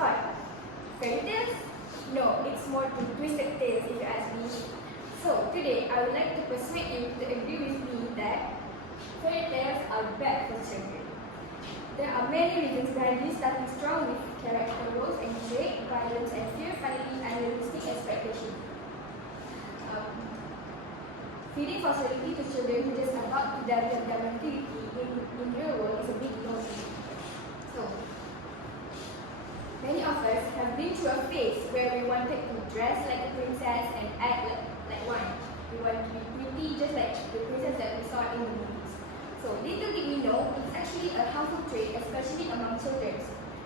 thought, fairy tales? No, it's more to twisted tales if you ask me. So today I would like to persuade you to agree with me that fairy tales are bad for children. There are many reasons behind this, starting strong with character roles and trait, violence and fear, finally unrealistic expectation. Feeding falsity to children who just about to develop their maturity in real world is a big no. So, many of us have been through a phase where we wanted to dress like a princess and act like one. We want to be pretty just like the princess that we saw in the movies. So, little did we know, it's actually a harmful trait, especially among children.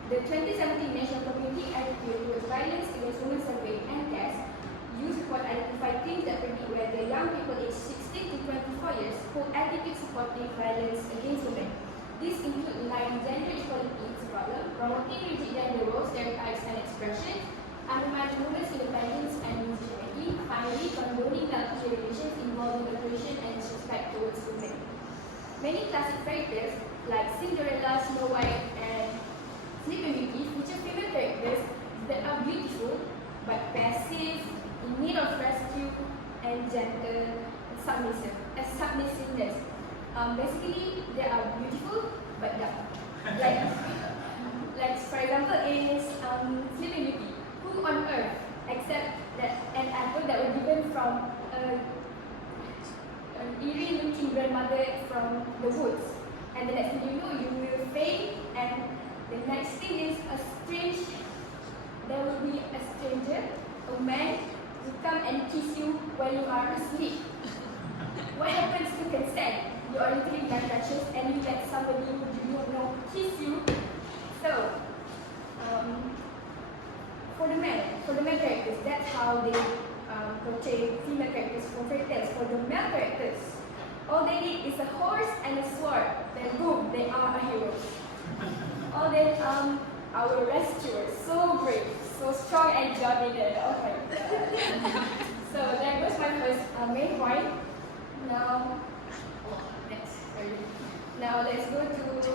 The 2017 National Community Attitude Towards Violence Against Women Survey, NCAS, used report identified themes that predict whether young people aged 16 to 24 years hold attitudes supporting violence against women. These include denying gender equality is a problem, promoting rigid gender roles, stereotypes and expressions, undermining women's independence and individuality, finally condoning healthy relations involving aggression and disrespect towards women. Many classic fairy tales like Cinderella, Snow White and Sleeping Beauty feature female characters that are beautiful but passive, in need of rescue and gentle submissiveness. Basically, they are beautiful but dumb. Like for example, is Sleeping Beauty. Who on earth except that an apple that was given from an eerie-looking grandmother from the woods, and the next thing you know, you will faint, and the next thing is there will be a stranger, a man, who come and kiss you while you are asleep. What happens to consent? You are literally unconscious and you let somebody who you don't know kiss you. So, for the male characters, that's how they portray female characters from fairy tales. For the male characters, all they need is a horse and a sword. Then boom, they are a hero. All they our rescuers, so brave, so strong and dominant. Oh my god. So that was my first main point. Now let's go to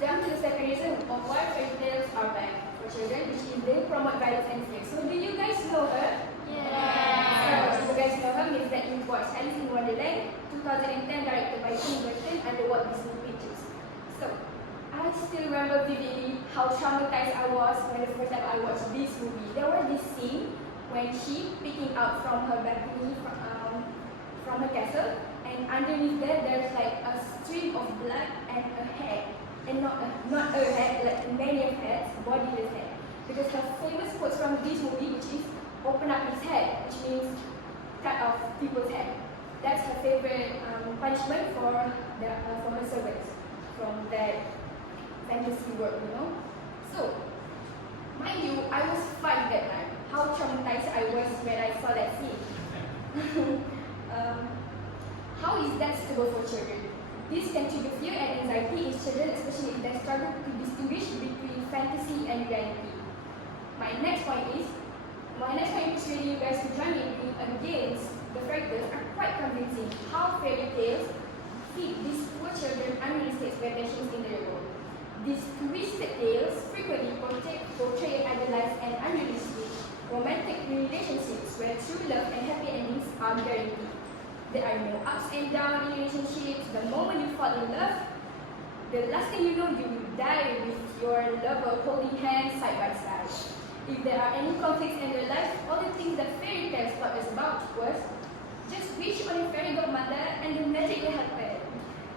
jump to the second reason of why fairy tales are bad for children, which is they promote violence and fear. So do you guys know her? Yes. So you guys know her means that you watched Alice in Wonderland, 2010, directed by Tim Burton under Walt Disney Pictures. So I still remember vividly how traumatized I was when the first time I watched this movie. There was this scene when she peeking out from her balcony from her castle, and underneath there's like a stream of blood and a head, and not a head, like many of heads, bodiless head. Because her famous quotes from this movie, which is "open up his head," which means cut off people's head. That's her favorite punishment for her servants from that fantasy world, you know. So, mind you, I was 5 that time. How traumatized I was when I saw that scene. How is that suitable for children? This can trigger fear and anxiety in children, especially if they struggle to distinguish between fantasy and reality. My next point is persuading you guys to join me against the fairy tales are quite convincing. How fairy tales feed these poor children unrealistic expectations in their world. These twisted tales frequently portray idealized and unrealistic romantic relationships where true love and happy endings are guaranteed. There are no ups and downs in relationships. The moment you fall in love, the last thing you know, you will die with your lover holding hands side by side. If there are any conflicts in your life, all the things that fairy tales taught us about was just wish on a fairy godmother and the magic will happen.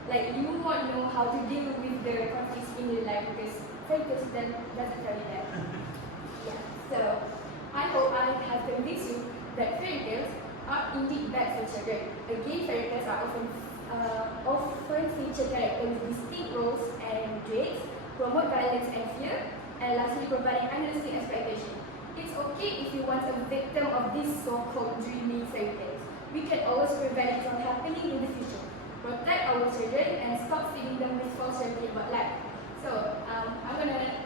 Like, you won't know how to deal with the conflicts in your life because fairy tales doesn't tell you that. Yeah. So I hope I have convinced you that fairy tales are indeed bad for children. Again, fairy tales are often feature characters with distinct roles and traits, promote violence and fear, and lastly providing unrealistic expectation. It's okay if you want a victim of these so-called dreamy fairy tales. We can always prevent it from happening in the future. Protect our children and stop feeding them with false reality about life. So I'm gonna